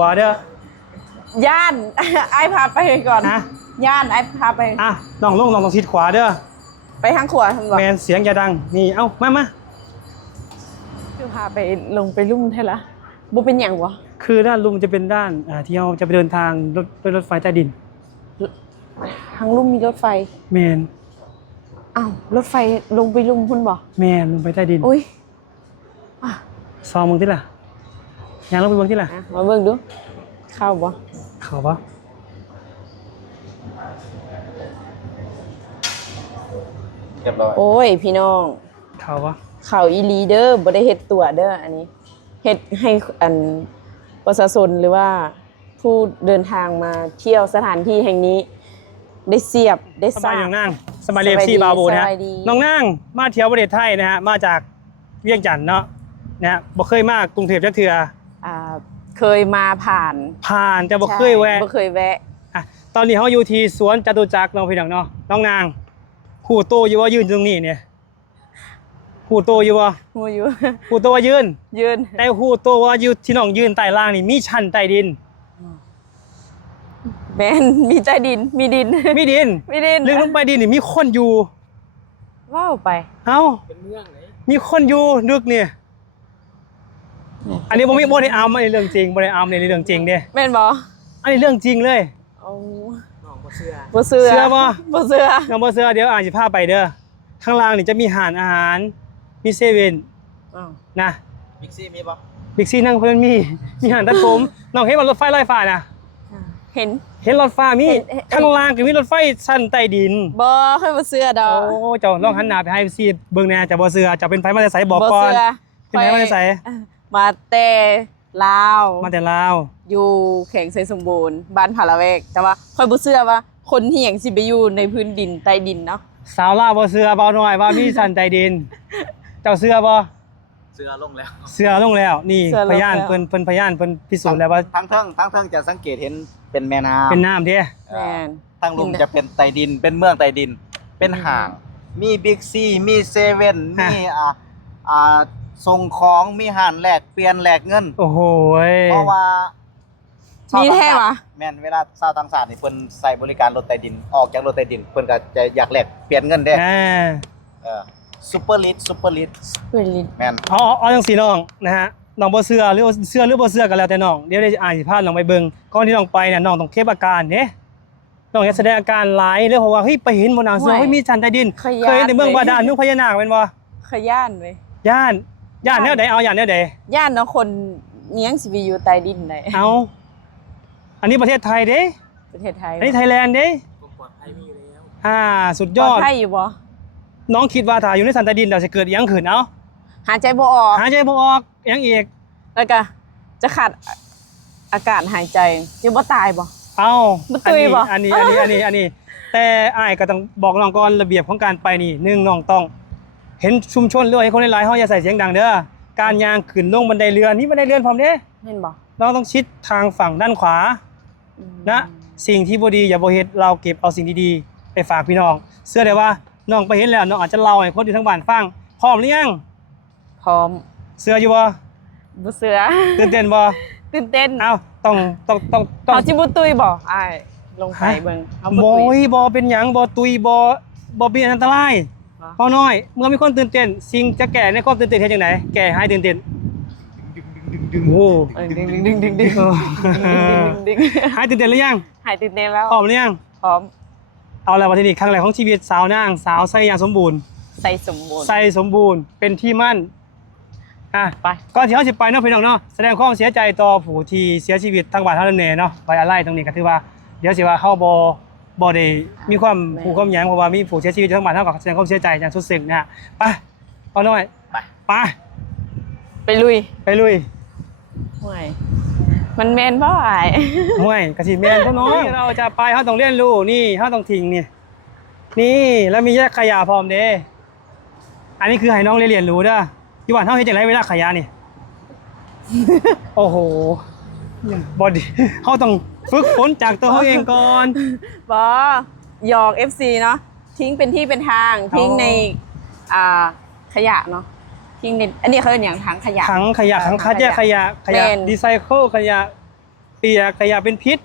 วาเด้อย่าน ไอ้พาไปก่อนนะย่านไอ้พาไปน้องลงน้องต้องชิดขวาเด้อไปทางขวาทางก่อนแมนเสียงอย่าดังนี่เอ้ามาคือพาไปลงไปลุ่มเท่าละบ่เป็นอย่างวะคือด้านลุ่มจะเป็นด้านที่เราจะไปเดินทางรถไฟใต้ดินทางลุ่มมีรถไฟแมนอ้าวรถไฟลงไปลุ่มพุ่นบ่แมนลงไปใต้ดินอุ้ยซองมึงที่ล่ะยางลงไปมึงที่ล่ะมาเบิ่งดูเข้าบ่เข้าปะเรียบร้อยโอ้ยพี่น้องเข้าปะเข้าอีลีเด้อบ่ได้เฮ็ดตัวเด้ออันนี้เฮ็ดให้ประชาชนหรือว่าผู้เดินทางมาเที่ยวสถานที่แห่งนี้ได้เสียบได้สบายอย่างนั่งสบายเรียบซี่บาโบนะน้องนั่งมาเที่ยวประเทศไทยนะฮะมาจากเวียงจันทน์เนาะนะฮะบ่เคยมากรุงเทพจักเทื่อเคยมาผ่านแต่บ่เคยแวะบ่เคยแวะตอนนี้เขาอยู่ที่สวนจตุจักรน้องพี่น้องเนาะน้องนางหูโตอยู่ว่ายืนตรงนี้เนี่ยหูโตอยู่ว่าหูอยู่หูโตว่ายืนแต่หูโตว่าอยู่ที่น้องยืนใต้ล่างนี่มีชั้นใต้ดินแม่นมีใต้ดินมีดินลึกลงไปดินนี่มีคนอยู่ว้าวไปเอ้าเป็นเมืองไหนมีคนอยู่ลึกเนี่ยอันนี้ผมไม่ได้อ้ำในเรื่องจริงบ่ได้อ้ำในเรื่องจริงเด้แม่นบ่อันนี้เรื่องจริงเลยน้องบ่เชื่อบ่เชื่อบ่น้องบ่เชื่อเดี๋ยวสิพาไปเด้อข้างล่างนี่จะมีอาหารมีเซเว่นนะบิ๊กซี่มีป่ะบิ๊กซี่นั่งเพิ่นมีอาหารตัดผมน้องเห็นว่ารถไฟลอยฟ้าน่ะเห็นรถไฟมีข้างล่างก็มีรถไฟชั้นใต้ดินบ่เคยบ่เชื่อดอกโอ้เจ้าลองหันหน้าไปให้ซี่เบิ่งแน่จะบ่เชื่อจะเป็นไผมาแต่ไสบอกก่อนเป็นไผมาแต่ไสมาแต่ลาวอยู่แข่งไสสมบูรณ์บ้านผาละแวกแต่ว่าค่อยบ่เชื่อว่าคนที่หยังสิไปอยู่ในพื้นดินใต้ดินเนาะสาวลาวบ่เชื่อเบาหน่อยว่ามีชั้นใต้ดินเจ้าเชื่อบ่เชื่อลงแล้วนี่พยานเพิ่นพยานเพิ่นพิสูจน์แล้วว่าทั้งเทิงจะสังเกตเห็นเป็นแม่น้ำเป็นน้ำเด้แม่นทางลุมจะเป็นใต้ดินเป็นเมืองใต้ดินเป็นห้างมีบิ๊กซีมีเซเว่นมีส่งของมีห้านแลกเปลี่ยนแลกเงินโอ้โหเพราะว่ามีแท้วะแม่นเวลาชาวต่างชาตินี่เพิ่นใช้บริการรถใต้ดินออกจากรถใต้ดินเพิ่นก็จะอยากแลกเปลี่ยนเงินเด้ซุปเปอร์ลิทแม่นเอาจังซี่น้องนะฮะน้องบ่เชื่อหรือบ่เชื่อก็แล้วแต่น้องเดี๋ยวได้สิพาน้องไปเบิ่งก่อนที่น้องไปเนี่ยน้องต้องเก็บอาการเด้น้องอย่าแสดงอาการหลายเลยเพราะว่าเฮ้ยไปเห็นบ่น่าเชื่อเฮ้ยมีชั้นใต้ดินเคยเห็นในเมืองบาดาลเมืองพญานาคแม่นบ่ขย่านเว้ยย่านแนวใดเอาย่านแนวใดย่านเนาะคนเนียงสิไปอยู่ใต้ดินได้เอาอันนี้ประเทศไทยเด้ประเทศไทยอันนี้ไทยแลนด์เด้ปลอดภัยมีอยู่แล้วสุดยอดปลอดภัยอยู่บ่น้องคิดว่าถ้าอยู่ในชั้นใต้ดินแล้วจะเกิดอีหยังขึ้นเอ้าหายใจบ่ออกอีหยังอีกแล้วก็จะขาดอากาศหายใจจะบ่ตายบ่เอ้าบ่ตุยบ่อันนี้แต่อ้ายก็ต้องบอกน้องก่อนระเบียบของการไปนี่1น้องต้องเห็นชุมชนหรือให้คนหลายๆเฮาอย่าใส่เสียงดังเด้อการย่างขึ้นลงบันไดเรือนนี่บันไดเรือนพร้อมเด้เห็นบ่น้องต้องชิดทางฝั่งด้านขวานะสิ่งที่บ่ดีอย่าบ่เฮ็ดเราเก็บเอาสิ่งดีๆไปฝากพี่น้องเชื่อได้ว่าน้องไปเห็นแล้วน้องอาจจะเล่าให้คนที่ทั้งบ้านฟังพร้อมหรือยังพร้อมเชื่ออยู่บ่บ่เชื่อตื่นเต้นบ่ตื่นเต้นเอ้าต้องเอาสิบ่ตุยบ่อ้ายลงไปเบิ่งเอาบ่ตุยบ่เป็นหยังบ่ตุยบ่เป็นอันตรายพอน้อยเมื่อมีคนตื่นเต้นสิ่งจะแก้ในความตื่นเต้นเฮ็ดจังได๋แก้ให้ตื่นเต้นโอ้ดึงหายตื่นเต้นหรือยังหายตื่นเต้นแล้วพร้อมหรือยังพร้อมเอาแล้ววันนี้ครั้งแรกของชีวิตสาวนางสาวไส้ยาสมบูรณ์ใส่สมบูรณ์เป็นที่มั่นไปก่อนที่เขาสิไปเนาะพี่น้องเนาะแสดงความเสียใจต่อผู้ที่เสียชีวิตทางบ้านเฮานั่นแน่เนาะไว้อะไรตรงนี้ก็ถือว่าเดี๋ยวสิว่าเฮาบ่ได้มีความผูกความหยังเพราะว่ามีผู้เสียชีวิตทางบ้านเฮาก็แสดงความเสียใจอย่างสุดซึ้งนะฮะไปพอน้อยไปลุยห่วยมันแม่นบ่อ้ายห่วยก็สิแม่นตัวน้อยเราจะไปเฮาต้องเรียนรู้นี่เฮาต้องทิ้งนี่แล้วมีแยกขยะพร้อมเด้อันนี้คือให้น้องเรียนรู้เด้ออยู่บ้านเฮาเฮ็ดจังได๋เวลาขยะนี่ โอ้โหบ่ดีเฮาต้องฝึกฝนจากตัวเฮาเองก่อนบ่หยอก FC เนาะทิ้งเป็นที่เป็นทางทิ้งในขยะเนาะทิ้งในอันนี้เขาเรียกหยังถังขยะคัดแยกขยะรีไซเคิลขยะ เปียกขยะเป็นพิษ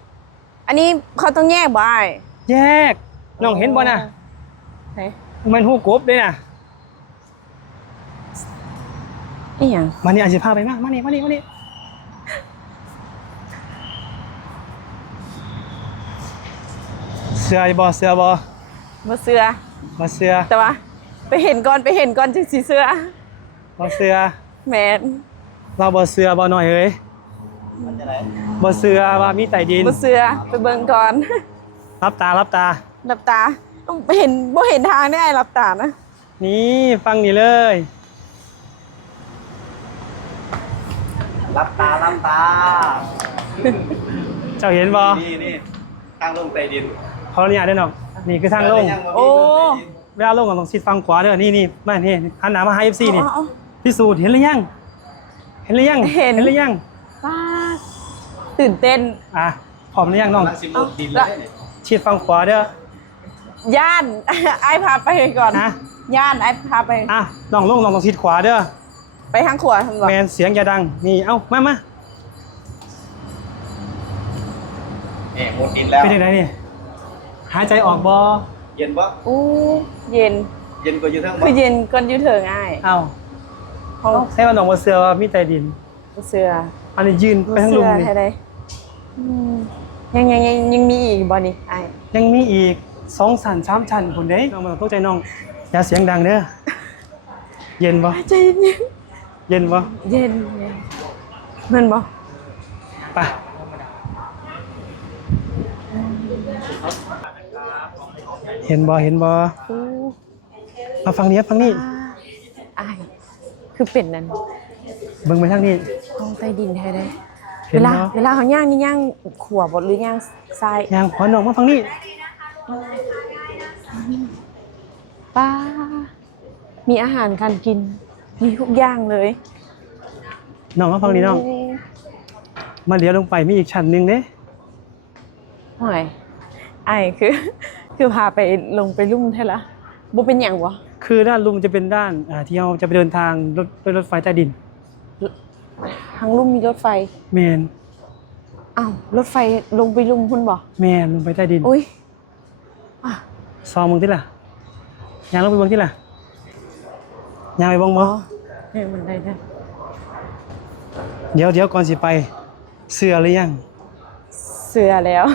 อันนี้เขาต้องแยกบ่อ้าย แยกน้องเห็นบ่น่ะ ไหน มันหูกบด้วยน่ะ อีหยัง มานี่อาจจะพาไปมานี่เสือบ่ บ่เสื้อ บ่เสือ แต่ว่าไปเห็นก่อนจึงสิเสื้อ บ่เสือ แม่น เราบ่เสือบ่หน่อยเอ้ย มันจะไหน บ่เสือว่ามีใต้ดิน บ่เสื้อไปเบิ่งก่อน รับตา หลับตาบ่เห็นทางได้หลับตานะ นี่ฟังนี่เลย รับตา เจ้าเห็นบ่ นี่ทางลงใต้ดิน เขาอนุญาตได้หนอกนี่คือทางลง โอ้ เวลาลงก็ต้องชิดฟังขวาเด้อนี่มานี่หันหน้ามาหา FC นี่ เอา พิสูจน์เห็นหรือยัง เห็น หรือยัง ป้าตื่นเต้น อ่ะพร้อมหรือยังน้อง กำลังสิมุดดินเลยเนี่ย ชิดฟังขวาเด้อย่ าน ไอ้ายพาไปก่อน นะ ย่านไอ้ายพาไป อ่ะน้องลงน้องต้องชิดขวาเด้อ ไปทางขวาทางก่อน แมนเสียงอย่าดังนี่เอ้ามา มุดดินแล้ว เป็นยังไงนี่หายใจออกบ่ เย็นปะ อู้เย็น เย็นกว่าอยู่เทั้ง คือเย็นก่อนอยู่เถิงอ้าย เอ้า ห้อง ใช่ว่าน้องบ่เสือว่ามีใต้ดิน เสื้อ อันนี้ยืนไปทางลุมนี่ ไทยได้ยังมีอีกบ่นี่อ้าย ยังมีอีก2ชั้น3ชั้นพุ่นเด้น้องบ่ต้องตกใจน้องอย่าเสียงดังเด้อเย็นบ่ ใจเย็น เย็นบ่ เย็นมันบ่ ไปเห็นบ่ อู้ มาฟังนี้ฟังนี่ อ้ายคือเป็นนั่น เบิ่งไปทางนี้ ห้องใต้ดินไทยได้ เห็นบ่ เวลาเขาย่างนี่ย่างขวบหรือย่างทราย ยางขอน้องมาฟังนี่ ป้า มีอาหารการกิน มีทุกอย่างเลย น้องมาฟังนี่น้องมาเลี้ยวลงไปมีอีกชั้นหนึงเด้ ห่วยไอ้ายคือพาไปลงไปลุ่มแท้ละบ่เป็นหยังวะ คือด้านลุมจะเป็นด้านที่เราจะไปเดินทางด้วยรถไฟใต้ดิน ทางลุ่มมีรถไฟ แมน อ้าวรถไฟลงไปลุ่มพุ่นบ่ แมนลงไปใต้ดิน อุ้ยอ่ะ ซองมึงที่ล่ะยางลงไปเบิ่งที่ล่ะยางไปเบิ่งบ่ เนี่ยมันได้ได้ เดี๋ยวก่อนสิไปเสือหรือยัง เสือแล้ว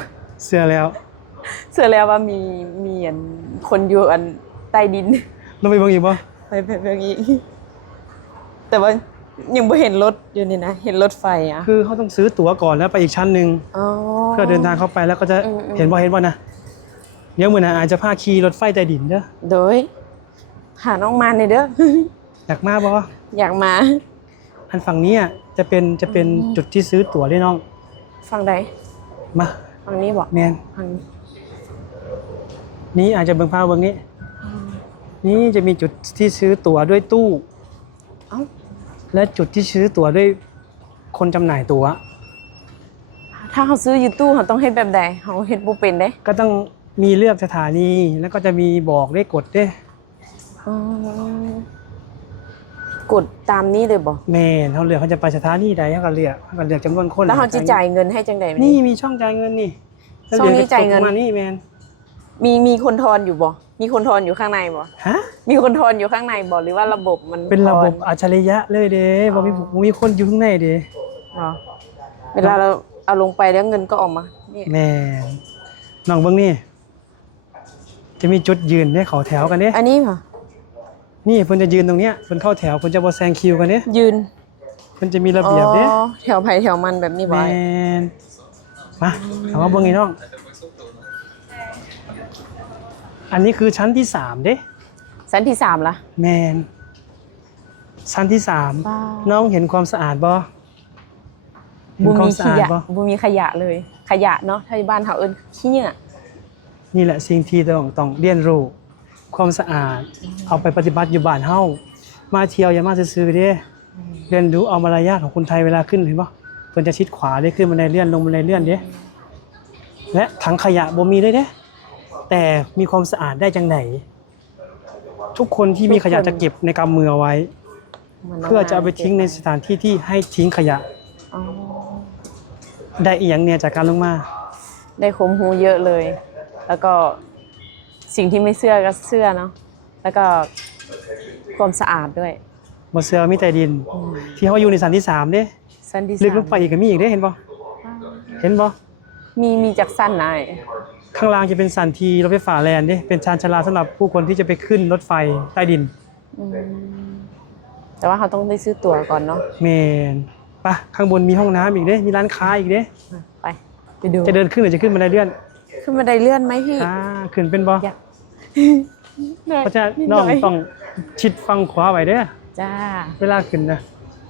เสือแล้ว เสือแล้วว่ามีอันคนอยู่อันใต้ดิน ลงไปเบิ่งอีกบ่ ไปอย่างนี้แต่ว่ายังไม่เห็นรถอยู่นี่นะ เห็นรถไฟอ่ะ คือเขาต้องซื้อตั๋วก่อนแล้วไปอีกชั้นหนึง อ๋อ เพื่อเดินทางเข้าไปแล้วก็จะ อืม เห็นบ่นะเดี๋ยวมื้อหน้าอาจจะพาขี่รถไฟใต้ดินเด้อ โดยหาน้องมาในอยเด้อ อยากมาบ่ อยากมา อันฝั่งนี้จะเป็นจุดที่ซื้อตั๋วด้วยน้อง ฟังใด มา ฟังนี้บอก แมน ฟังนี้ นี่อาจจะเบิ่งพาเบิ่งนี้ นี่จะมีจุดที่ซื้อตั๋วด้วยตู้ เอ้า และจุดที่ซื้อตั๋วด้วยคนจำหน่ายตั๋ว ถ้าเขาซื้ออยู่ตู้เขาต้องเฮ็ดแบบใดเขาเฮ็ดบ่เป็นเด้ ก็ต้องมีเลือกสถานีแล้วก็จะมีบอกเลขกดเด้ อ๋อ กดตามนี้เลยบ่ แม่นเขาเลือกเขาจะไปสถานีใดเขาก็เลือกจำนวนคน แล้วเขาจะจ่ายเงินให้จังใด นี่มีช่องจ่ายเงินนี่ ช่องนี้จ่ายเงิน มานี่แมน มีคนทอนอยู่บ่มีคนทอนอยู่ข้างในบ่ ฮะ มีคนทอนอยู่ข้างในบ่หรือว่าระบบมัน เป็นระบบ ทอน อัจฉริยะเลยเด้บ่มีคนอยู่ข้างในเด้ เหรอเวลาเราเอาลงไปแล้วเงินก็ออกมานี่ แม่นน้องเบิ่งนี่ จะมีจุดยืนให้เขาแถวกันเด้ อันนี้เหรอ นี่เพิ่นจะยืนตรงเนี้ยเพิ่นเข้าแถวเพิ่นจะบ่แซงคิวกันเด้ ยืน เพิ่นจะมีระเบียบเด้ อ๋อแถวไผแถวมันแบบนี้บ่ แม่นมาเอามาเบิ่งนี่น้อง อันนี้คือชั้นที่3เด้ ชั้นที่3ล่ะ แม่นชั้นที่ ว้าว 3น้องเห็นความสะอาดบ่เห็น บ่ ความ มี สะ ข อาด ยะ บ่ บ่มีขยะเลย ขยะเนาะถ้าที่บ้านเฮาเอิ้นขี้เหงื่อ นี่แหละสิ่งที่ต้องเรียนรู้ความสะอาด เอาไปปฏิบัติอยู่บ้านเฮามาเที่ยวอย่ามาซื่อๆเด้เรียนรู้เอามารยาทของคนไทยเวลาขึ้นเห็นบ่เพิ่นจะชิดขวาเด้ขึ้นบันไดเลื่อนลงบันไดเลื่อนเด้และถังขยะบ่มีเลยเด้แต่มีความสะอาดได้จังไหนทุกคนที่มีขยะจะเก็บในกำมือเอาไว้ เพื่อจะเอาไปทิ้งในสถานที่ที่ให้ทิ้งขยะ อ๋อ ได้อีหยังเนี่ยจากการลงมา ได้คมหูเยอะเลย แล้วก็สิ่งที่ไม่เชื่อก็เชื่อเนาะแล้วก็ความสะอาดด้วย บ่เสือมีใต้ดิน ที่เขาอยู่ในสันที่3เด้ สั้นที่ ลึก สาม ลงไปอีกก็มีอีกเด้เห็นบ่เห็นบ่ มีจากสั้นไหน ข้างล่างจะเป็นสันที่รถไฟฟ้าแลนด์เด้เป็นชานชาลาสำหรับผู้คนที่จะไปขึ้นรถไฟใต้ดิน อืมแต่ว่าเขาต้องได้ซื้อตั๋วก่อนเนาะ แม่นปะข้างบนมีห้องน้ำอีกเด้มีร้านค้าอีกเด้ ไปดู จะเดินขึ้นหรือจะขึ้นบันไดเลื่อน ขึ้นบันไดเลื่อนไหมพี่ ขึ้นเป็นบ่ อยาก เพราะฉะนั้นน้องต้องชิดฝั่งขวาไว้เด้อ จ้า เวลาขึ้นนะ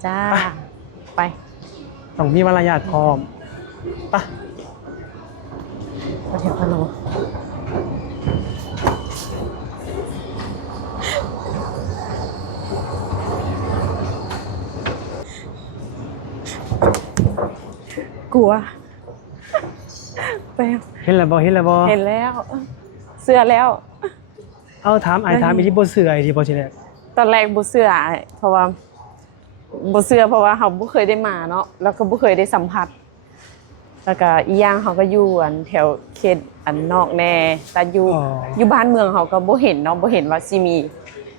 จ้าไป ต้องมีมารยาทพร้อมปะ ไปเถอะพะโลกลัวไป เห็นแล้วบ่เห็นแล้วบ่ เห็นแล้ว เสื้อแล้ว เอาถามไอ้ถามอีที่บ่เสือไอ้ที่บ่สิแลก ตอนแรกบ่เสื้อเพราะว่าบ่เสื้อเพราะว่าเขาบ่เคยได้มาเนาะแล้วก็บ่เคยได้สัมผัส แล้วก็อีกอย่างเขาก็อยู่อันแถวเขตอันนอกแน่แต่อยู่บ้านเมืองเขาก็บ่เห็นเนาะบ่เห็นว่าสิมี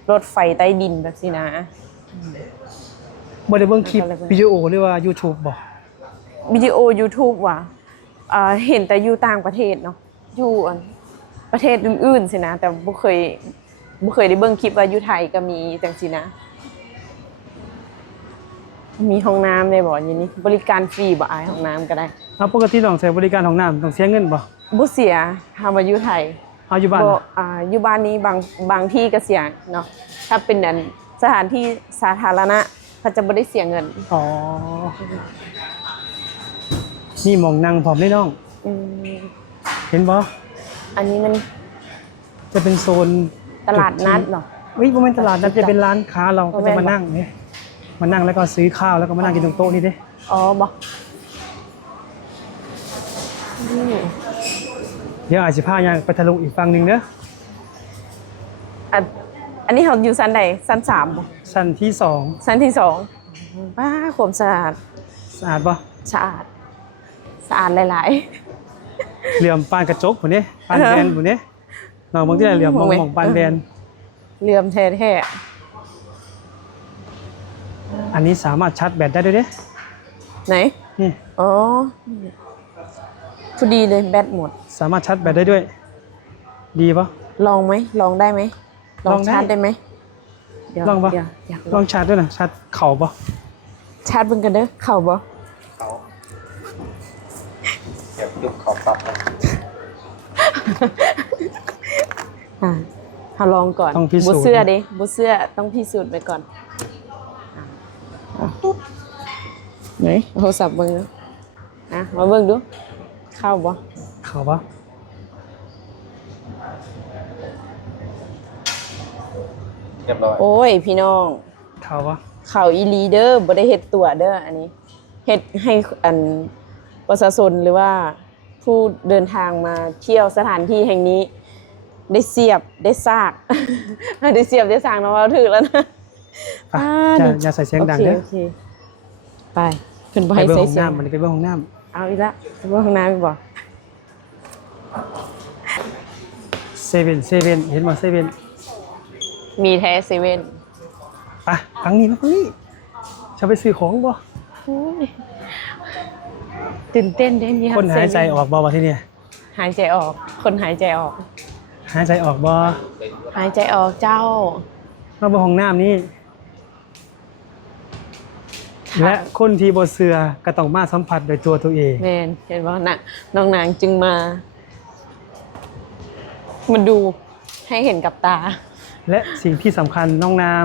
รถไฟใต้ดินแบบนี้นะ บ่ได้เบิ่งคลิปวิดีโอหรือว่า YouTube บ่ วิดีโอ YouTube ว่ะเห็นแต่อยู่ต่างประเทศเนาะอยู่อันประเทศอื่นๆสินะแต่บ่เคยได้เบิ่งคลิปว่าอยู่ไทยก็มีจังซี่นะมีห้องน้ำได้บ่อยู่นี่บริการฟรีบ่อายห้องน้ำก็ได้ เอาปกติต้องใช้บริการห้องน้ำต้องเสียเงินบ่ บ่เสียถ้ามาอยู่ไทย เอาอยู่บ้าน บ่ น่ะ อยู่บ้านนี้บางที่ก็เสียเนาะถ้าเป็นอันสถานที่สาธารณะเขาจะบ่ได้เสียเงิน อ๋อนี่หมองนั่งพร้อมเลยน้อง อืม เห็นบ่ อันนี้มัน จะเป็นโซน ตลาดนัดเนาะ บ่แม่นตลาดนัดจะเป็นร้านค้าเราก็ บ่แม่ จะ น มานั่งนี่มานั่งแล้วก็ซื้อข้าวแล้วก็มานั่งกินตรงโต๊ะนี่เด้ อ๋อบ่อืม เดี๋ยวอาจสิพาย่างไปทะลุอีกฝั่งหนึงเด้อ อันนี้เขาอยู่ชั้นใดชั้น3บ่ ชั้นที่ ชั้นที่2ป้าความสะอาด 2สะอาดบ่ สะอาดสะอาดหลาย เหลื่อมปานกระจกพุ่นเด้ปานแบนพุ่นเด้น้องบางทีเหลื่อมมองปานแบน ๆเหลื่อมแท้ อันนี้สามารถชาร์จแบตได้ด้วยเด้ ๆไหน นี่ อ๋อพอดีเลยแบตหมด สามารถชาร์จแบตได้ด้วย ดีปะ ลองไหมลองได้ไหม ลองได้ ชาร์จได้ไหมเดี๋ยว ลองปะ เดี๋ยวอยาก ลองชาร์จด้วยนะชาร์จเข่าปะ ชาร์จเบิ่งกันเด้อเข้าบ่ เขาเก็บยุบขอบตับเลย ถ้าลองก่อน ต้องพิสูจน์ บ่เสื้อเด้บ่เสื้อต้องพิสูจน์ไปก่อนไหนโทรศัพท์เบิ่งเนาะมาเบิ่งดูเข้าบ่ เข่าปะ เรียบร้อย โอ้ยพี่น้อง เข่าปะ เข้าอีหลีเด้อบ่ได้เฮ็ดตัวเด้ออันนี้เฮ็ดให้อันประชาชนหรือว่าผู้เดินทางมาเที่ยวสถานที่แห่งนี้ ได้เสียบได้ซาก ได้เสียบได้ซากเนาะว่าถือแล้วนะ ไปอย่าใส่เสียงดังเด้อ โอเคไปขึ้นไป ไป ให้ เบิ่ง ใส่ ห้อง เสียง น้ำมันไปเบิ่งห้องน้ เอาอีกละไปเบิ่งห้องน้ำอีกบ่ ำเซเว่นเห็นบ่เซเว่น มีแท้เซเว่น ไปฟังนี่มาฟังนี่จะไปซื้อของบ่ โอ้ยตื่นเต้นได้มี คนหายใจออกบ่วะที่นี่ หายใจออก คนหายใจออก หายใจออกบ่ หายใจออกเจ้า มาเบิ่งห้องน้ำนี่และคนที่บ่เชื่อก็ต้องมาสัมผัสด้วยตัวตัวเอง แมนเห็นว่าน่ะน้องนางจึงมามันดูให้เห็นกับตา และสิ่งที่สำคัญน้องนาง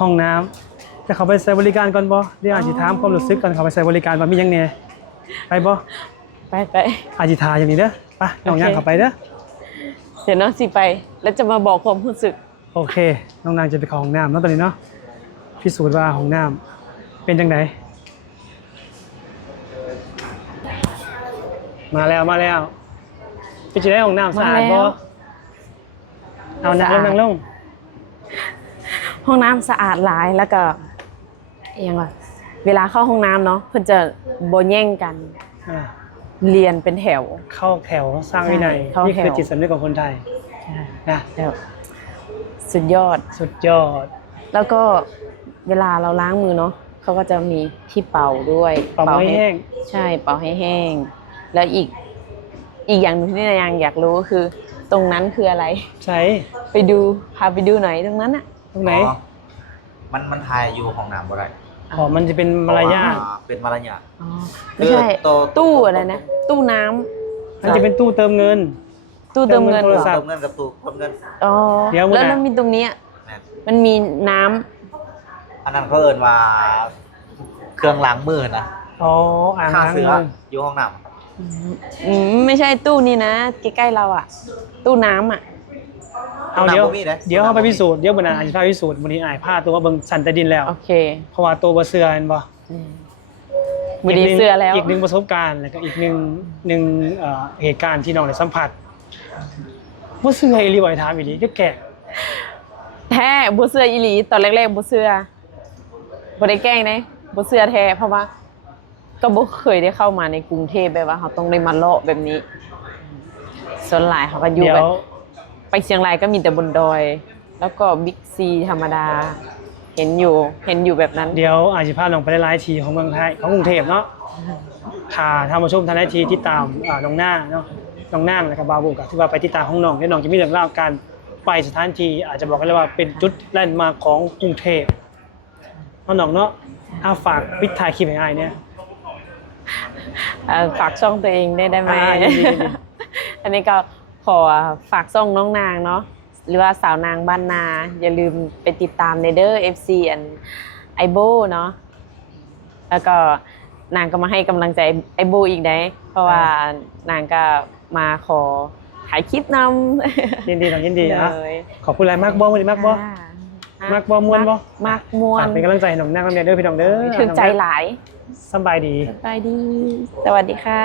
ห้องน้ำจะเข้าไปใช้บริการก่อนบ่เดี๋ยวอาจสิถามความรู้สึกก่อนเข้าไปใช้บริการว่ามีหยังแหน่ไปบ่ ไป อาจสิทาอย่างนี้เด้อไปน้องย่างเข้าไปเด้อ เดี๋ยวน้องสิไป แล้วจะมาบอกความรู้สึก โอเคน้องนางจะไปเข้าห้องน้ำแล้วตอนนี้เนาะพิสูจน์ว่าห้องน้ำเป็นจังไดมาแล้วพี่จะได้ห้องน้ำสะอาดบ่เอานั่งลง ห้องน้ำสะอาดหลายแล้วก็อย่างว่าเวลาเข้าห้องน้ำเนาะเพิ่นจะบ่แย่งกัน อ่า เรียนเป็นแถว เข้าแถวสร้างวินัย ใช่เข้า นี่คือ แถว จิตสำนึกของคนไทยนะ แบบสุดยอด สุดยอด แล้วก็เวลาเราล้างมือเนาะเขาก็จะมีที่เป่าด้วย เป่าให้แห้ง ใช่เป่าให้แห้ง แล้วอีกอย่างหนึงที่นายยังอยากรู้ก็คือ ตรงนั้นคืออะไร ใช้ ไปดูพาไปดูหน่อยตรงนั้นอะ ตรงไหน อ๋อมันถ่ายอยู่ห้องน้ำบ่ได้ อ๋อมันจะเป็นมารยาท เป็นมารยาท อ๋อไม่ใช่ คือโ ตู้อะไรนะ ตู้น้ำ มันจะเป็นตู้เติมเงิน ตู้เติมเงิน เติมโทรศัพท์ เติมเงินกับตู้เติมเงิน อ๋อ เดี๋ยวมึง แล้ว อะ แล้วมีตรงเนี้ย แม่น มันมีน้ำ อันนั้นเขาเอิ้นว่าเครื่องล้างมือนะ อ๋ออ่าง ฆ่า ล้าง เสือ มือ อยู่ห้องน้ ไม่ใช่ตู้นี้นะใกล้ๆเราอะตู้น้ำอะ เอาเดี๋ยวเดี๋ยวเขาไปพิสูจน์เดี๋ยวบนนั้นอาจจะพาพิสูจน์บนนี้อายพาตัวว่าเบิ่งสันใต้ดินแล้ว โอเค เพราะว่าตัวบ่เสือเห็นบ่ บุรีเสื้อแล้ว อีกหนึ่งประสบการณ์แล้วก็อีกหนึ่งเหตุการณ์ที่น้องได้สัมผัสบ่เสืออีหลีบ่ให้ถามอีหลีจะแก่ แท้บัเสื้ออีหลีตอนแรกๆบัเสื้อบ่ได้แกล้งนะบัเสื้อแท้เพราะว่า ก็บ่เคยได้เข้ามาในกรุงเทพแบบว่าเขาต้องได้มาเลาะแบบนี้ ส่วนหลายเขาก็อยู่ เดี๋ย แบ ว บไปเชียงรายก็มีแต่บนดอย แล้วก็บิ๊กซีธรรมดา เห็นอยู่แบบนั้น เดี๋ยวอาจจะพาน้องไปหลายๆทีของเมืองไทยของกรุงเทพเนาะถ้าท่านผู้ชมท่านใดทีที่ตามน้องหน้าเนาะน้องนางแล้วก็บาวบุกที่ว่าไปติดตามของน้องเดี๋ยวน้องจะมีเรื่องเล่าการไปสถานที่อาจจะบอกกันเลยว่าเป็นจุดแลนด์มาร์คของกรุงเทพน้องเนาะฝากปิดท้ายคลิปให้อ้ายเนี่ย ฝากช่องตัวเองได้ไหม ยินดี อันนี้ก็ขอฝากช่องน้องนางเนาะหรือว่าสาวนางบ้านนา อย่าลืมไปติดตามในเด้อ FC อันไอโบเนาะแล้วก็นางก็มาให้กำลังใจไอโบอีกได้เพราะว่านางก็มาขอถ่ายคลิปนำ ยินดีน้องยินดี เลย ขอบคุณหลายมากบ่วันนี้มากบ่ ค่ะ มักบ่ม่วนบ่ มักม่วน ฝากเป็นกำลังใจให้น้องนางน้องเด้อพี่น้องเด้อ ถึงใจหลาย สบายดี สบายดี สวัสดีค่ะ